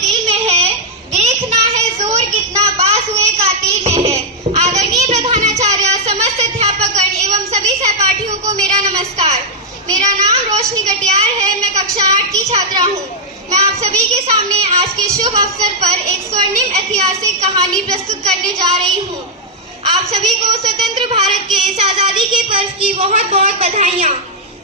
दिल में है, देखना है जोर कितना बाजुए कातिल में है। आदरणीय प्रधानाचार्य, समस्त अध्यापकगण एवं सभी सहपाठियों को मेरा नमस्कार। मेरा नाम रोशनी कटियार है। मैं कक्षा 8 की छात्रा हूँ। मैं आप सभी के सामने आज के शुभ अवसर पर एक स्वर्णिम ऐतिहासिक कहानी प्रस्तुत करने जा रही हूँ। आप सभी को स्वतंत्र भारत के इस आजादी के पर्व की बहुत बहुत बधाइयाँ।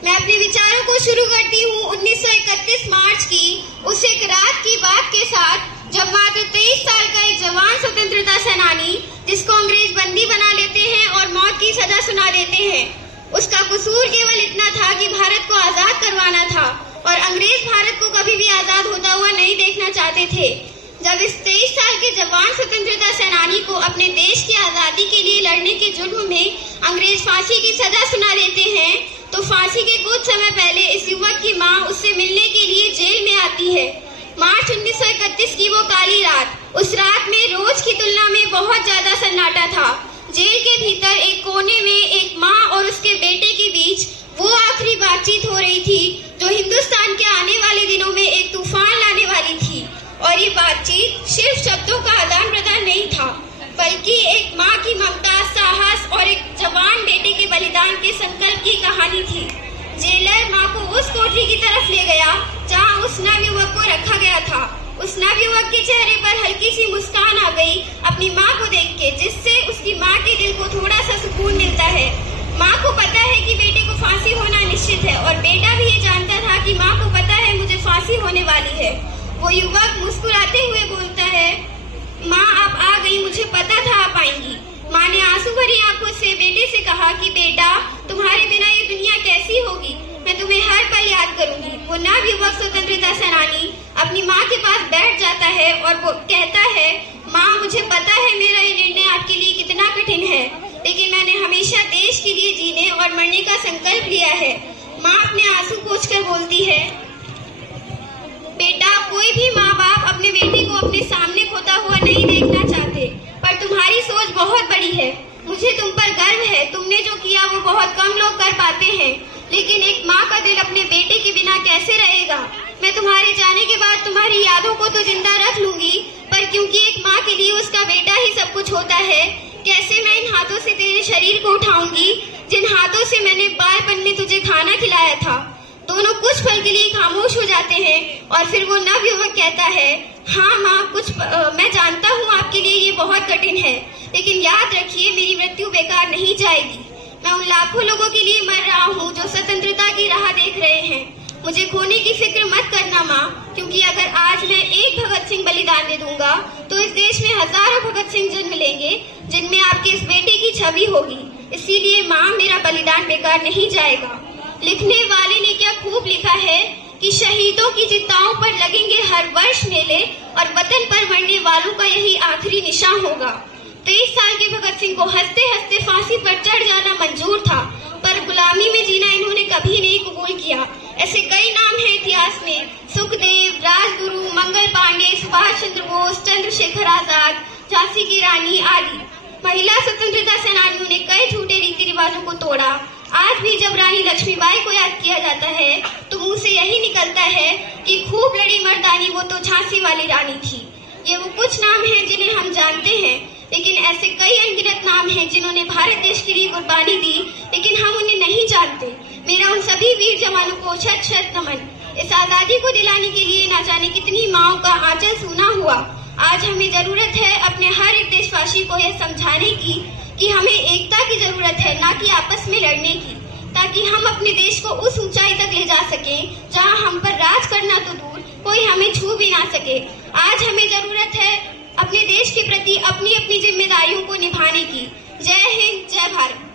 मैं अपने विचारों को शुरू करती हूँ 1931 मार्च की उस एक रात की बात के साथ, जब मात्र 23 साल का एक जवान स्वतंत्रता सेनानी, जिसको अंग्रेज बंदी बना लेते हैं और मौत की सजा सुना देते हैं, उसका कसूर केवल इतना था कि भारत को आजाद करवाना था और अंग्रेज भारत को कभी भी आजाद होता हुआ नहीं देखना चाहते थे। जब इस 23 साल के जवान स्वतंत्रता सेनानी को अपने देश की आजादी के लिए लड़ने के जुर्म में अंग्रेज फांसी की सजा सुना देते हैं, तो फांसी के कुछ समय पहले इस युवक की मां उससे मिलने के लिए जेल में आती है। मार्च 1931 की वो काली रात, उस रात में रोज की तुलना में बहुत ज्यादा सन्नाटा था। जेल के भीतर एक कोने में एक माँ और उसके बेटे के बीच वो आखिरी बातचीत हो रही थी जो हिंदुस्तान के आने वाले दिनों में एक तूफान लाने वाली थी। और ये बातचीत सिर्फ शब्दों का आदान प्रदान नहीं था, बल्कि एक माँ की ममता, साहस और एक जवान बेटे के बलिदान के संकल्प की कहानी थी। जेलर माँ को उस कोठरी की तरफ ले गया जहाँ उस नवयुवक को रखा गया था। उस नवयुवक के चेहरे पर हल्की सी मुस्कान आ गई अपनी माँ को देख के, जिससे उसकी माँ के दिल को थोड़ा सा सुकून मिलता है। माँ को पता है कि बेटे को फांसी होना निश्चित है और बेटा भी ये जानता था कि माँ को पता है मुझे फांसी होने वाली है। वो युवक मुस्कुराते हुए बोलता है, माँ आप आ गई, मुझे पता था आप आएंगी। माँ ने आंसू भरी आंखों से बेटे से कहा कि बेटा, तुम्हारे बिना ये दुनिया कैसी होगी, मैं तुम्हें हर पल याद करूंगी। वो नवयुवक स्वतंत्रता सेनानी अपनी माँ के पास बैठ जाता है और वो कहता है, माँ मुझे पता है मेरा ये निर्णय आपके लिए कितना कठिन है, लेकिन मैंने हमेशा देश के लिए जीने और मरने का संकल्प लिया है। माँ अपने आंसू पोंछकर बोलती है, बेटा कोई भी माँ बाप अपने बेटे को अपने सामने खोता हुआ नहीं देखना चाहते, पर तुम्हारी सोच बहुत बड़ी है। मुझे तुम पर गर्व है। तुमने जो किया वो बहुत कम लोग कर पाते हैं, लेकिन एक माँ का दिल अपने बेटे के बिना कैसे रहेगा। मैं तुम्हारे जाने के बाद तुम्हारी यादों को तो जिंदा रख लूंगी, पर क्योंकि एक माँ के लिए उसका बेटा ही सब कुछ होता है, कैसे मैं इन हाथों से तेरे शरीर को उठाऊंगी जिन हाथों से मैंने बालपन में तुझे खाना खिलाया था। दोनों कुछ पल के लिए खामोश हो जाते हैं और फिर वो नवयुवक कहता है, हाँ माँ मैं जानता हूँ आपके लिए ये बहुत कठिन है, लेकिन याद रखिए मेरी मृत्यु बेकार नहीं जाएगी। मैं उन लाखों लोगों के लिए मर रहा हूँ जो स्वतंत्रता की राह देख रहे हैं। मुझे खोने की फिक्र मत करना माँ, क्योंकि अगर आज मैं एक भगत सिंह बलिदान दे दूंगा तो इस देश में हजारों भगत सिंह जन्म लेंगे जिनमें आपके इस बेटे की छवि होगी। इसीलिए माँ मेरा बलिदान बेकार नहीं जाएगा। लिखने वाले ने क्या खूब लिखा है कि शहीदों की चिताओं पर लगेंगे हर वर्ष मेले और वतन पर मरने वालों का यही आखिरी निशान होगा। 23 साल के भगत सिंह को हंसते हंसते फांसी पर चढ़ जाना मंजूर था, पर गुलामी में जीना इन्होंने कभी नहीं कबूल किया। ऐसे कई नाम हैं इतिहास में, सुखदेव, राजगुरु, मंगल पांडे, सुभाष चंद्र बोस, चंद्रशेखर आजाद, झांसी की रानी आदि। महिला स्वतंत्रता सेनानियों ने कई झूठे रीति रिवाजों को तोड़ा। आज भी जब रानी लक्ष्मीबाई को याद किया जाता है तो मुंह से यही निकलता है कि खूब लड़ी मर्दानी वो तो झांसी वाली रानी थी। ये वो कुछ नाम हैं जिन्हें हम जानते हैं, लेकिन ऐसे कई अनगिनत नाम हैं जिन्होंने भारत देश के लिए कुर्बानी दी, लेकिन हम उन्हें नहीं जानते। मेरा उन सभी वीर जवानों को शत शत नमन। इस आजादी को दिलाने के लिए न जाने कितनी माओं का आंचल सूना हुआ। आज हमें जरूरत है अपने हर एक देशवासी को यह समझाने की कि हमें एकता की जरूरत है, ना कि आपस में लड़ने की, ताकि हम अपने देश को उस ऊंचाई तक ले जा सकें जहां हम पर राज करना तो दूर, कोई हमें छू भी ना सके। आज हमें जरूरत है अपने देश के प्रति अपनी अपनी जिम्मेदारियों को निभाने की। जय हिंद, जय भारत।